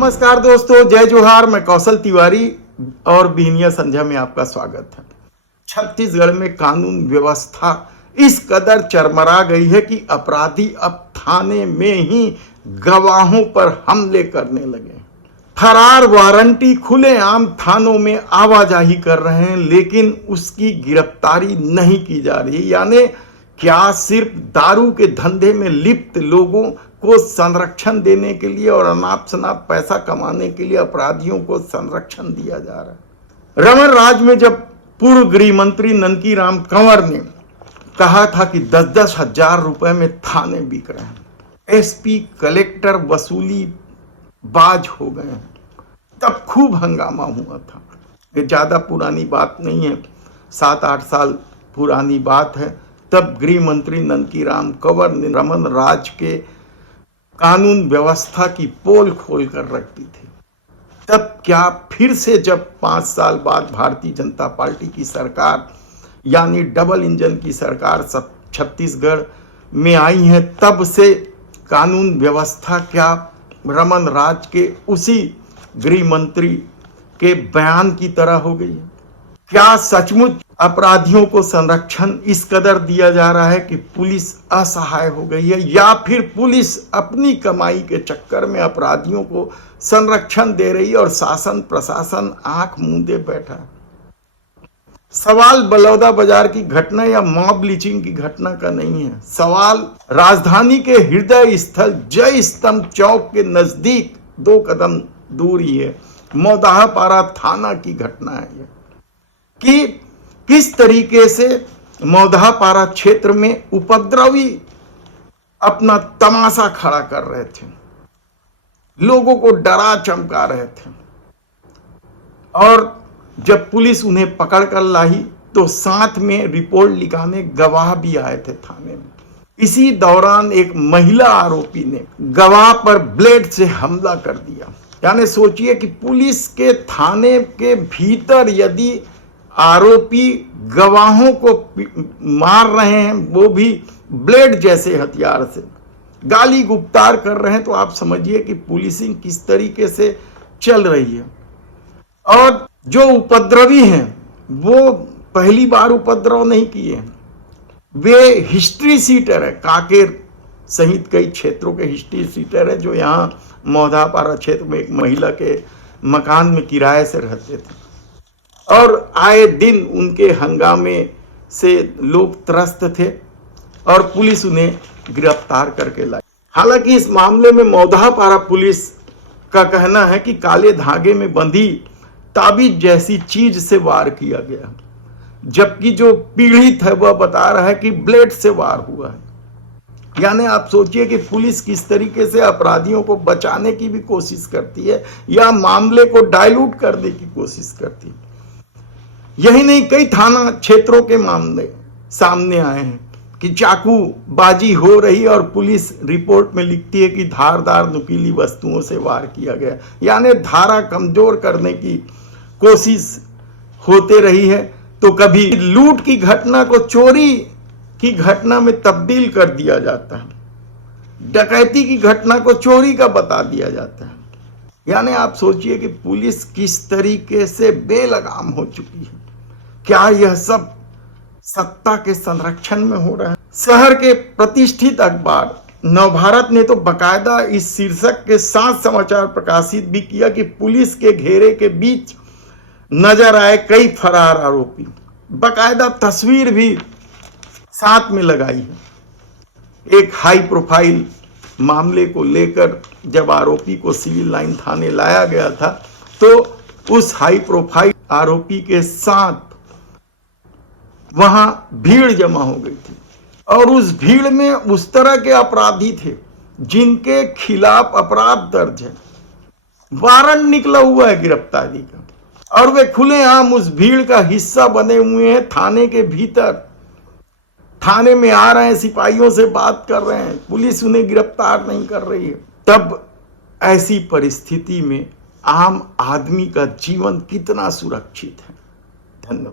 नमस्कार दोस्तों, जय जोहार। मैं कौशल तिवारी और बिहनिया संध्या में आपका स्वागत है। छत्तीसगढ़ में कानून व्यवस्था इस कदर चरमरा गई है कि अपराधी अब थाने में ही गवाहों पर हमले करने लगे। फरार वारंटी खुलेआम थानों में आवाजाही कर रहे हैं, लेकिन उसकी गिरफ्तारी नहीं की जा रही। यानी क्या सिर्फ दारू के धंधे में लिप्त लोगों को संरक्षण देने के लिए और अनाप शनाप पैसा कमाने के लिए अपराधियों को संरक्षण दिया जा रहा है। रमन राज में जब पूर्व गृह मंत्री ननकीराम कंवर ने कहा था कि 10-10 हजार रुपए में थाने बिक रहे हैं, एसपी कलेक्टर वसूली बाज हो गए हैं, तब खूब हंगामा हुआ था। ये ज्यादा पुरानी बात नहीं है, 7-8 साल पुरानी बात है। तब गृह मंत्री ननकीराम कंवर ने रमन राज के कानून व्यवस्था की पोल खोल कर रख दी थी। तब क्या फिर से जब 5 साल बाद भारतीय जनता पार्टी की सरकार यानी डबल इंजन की सरकार छत्तीसगढ़ में आई है, तब से कानून व्यवस्था क्या रमन राज के उसी गृह मंत्री के बयान की तरह हो गई है? क्या सचमुच अपराधियों को संरक्षण इस कदर दिया जा रहा है कि पुलिस असहाय हो गई है, या फिर पुलिस अपनी कमाई के चक्कर में अपराधियों को संरक्षण दे रही है और शासन प्रशासन आंख मूंदे बैठा है? सवाल बलौदा बाजार की घटना या मॉब लिंचिंग की घटना का नहीं है। सवाल राजधानी के हृदय स्थल जय स्तंभ चौक के नजदीक 2 कदम दूर ही है मौदाहापारा थाना की घटना है कि किस तरीके से मौदाहापारा क्षेत्र में उपद्रवी अपना तमाशा खड़ा कर रहे थे, लोगों को डरा चमका रहे थे, और जब पुलिस उन्हें पकड़ कर लाई तो साथ में रिपोर्ट लिखाने गवाह भी आए थे थाने में। इसी दौरान एक महिला आरोपी ने गवाह पर ब्लेड से हमला कर दिया। यानी सोचिए कि पुलिस के थाने के भीतर यदि आरोपी गवाहों को मार रहे हैं, वो भी ब्लेड जैसे हथियार से गाली गुप्तार कर रहे हैं, तो आप समझिए कि पुलिसिंग किस तरीके से चल रही है। और जो उपद्रवी हैं वो पहली बार उपद्रव नहीं किए हैं, वे हिस्ट्री सीटर है। कांकेर सहित कई क्षेत्रों के हिस्ट्री सीटर है जो यहाँ मौदाहापारा क्षेत्र में एक महिला के मकान में किराए से रहते थे, और आए दिन उनके हंगामे से लोग त्रस्त थे और पुलिस उन्हें गिरफ्तार करके लाई। हालांकि इस मामले में मौदाहापारा पुलिस का कहना है कि काले धागे में बंधी ताबीज जैसी चीज से वार किया गया, जबकि जो पीड़ित है वह बता रहा है कि ब्लेड से वार हुआ है। यानी आप सोचिए कि पुलिस किस तरीके से अपराधियों को बचाने की भी कोशिश करती है या मामले को डाइल्यूट करने की कोशिश करती है। यही नहीं, कई थाना क्षेत्रों के मामले सामने आए हैं कि चाकू बाजी हो रही और पुलिस रिपोर्ट में लिखती है कि धारदार नुकीली वस्तुओं से वार किया गया। यानी धारा कमजोर करने की कोशिश होते रही है। तो कभी लूट की घटना को चोरी की घटना में तब्दील कर दिया जाता है, डकैती की घटना को चोरी का बता दिया जाता है। यानी आप सोचिए कि पुलिस किस तरीके से बेलगाम हो चुकी है। क्या यह सब सत्ता के संरक्षण में हो रहा है? शहर के प्रतिष्ठित अखबार नवभारत ने तो बकायदा इस शीर्षक के साथ समाचार प्रकाशित भी किया कि पुलिस के घेरे के बीच नजर आए कई फरार आरोपी। बकायदा तस्वीर भी साथ में लगाई है। एक हाई प्रोफाइल मामले को लेकर जब आरोपी को सिविल लाइन थाने लाया गया था, तो उस हाई प्रोफाइल आरोपी के साथ वहां भीड़ जमा हो गई थी, और उस भीड़ में उस तरह के अपराधी थे जिनके खिलाफ अपराध दर्ज है, वारंट निकला हुआ है गिरफ्तारी का, और वे खुलेआम उस भीड़ का हिस्सा बने हुए हैं। थाने के भीतर थाने में आ रहे हैं, सिपाहियों से बात कर रहे हैं, पुलिस उन्हें गिरफ्तार नहीं कर रही है। तब ऐसी परिस्थिति में आम आदमी का जीवन कितना सुरक्षित है? धन्यवाद।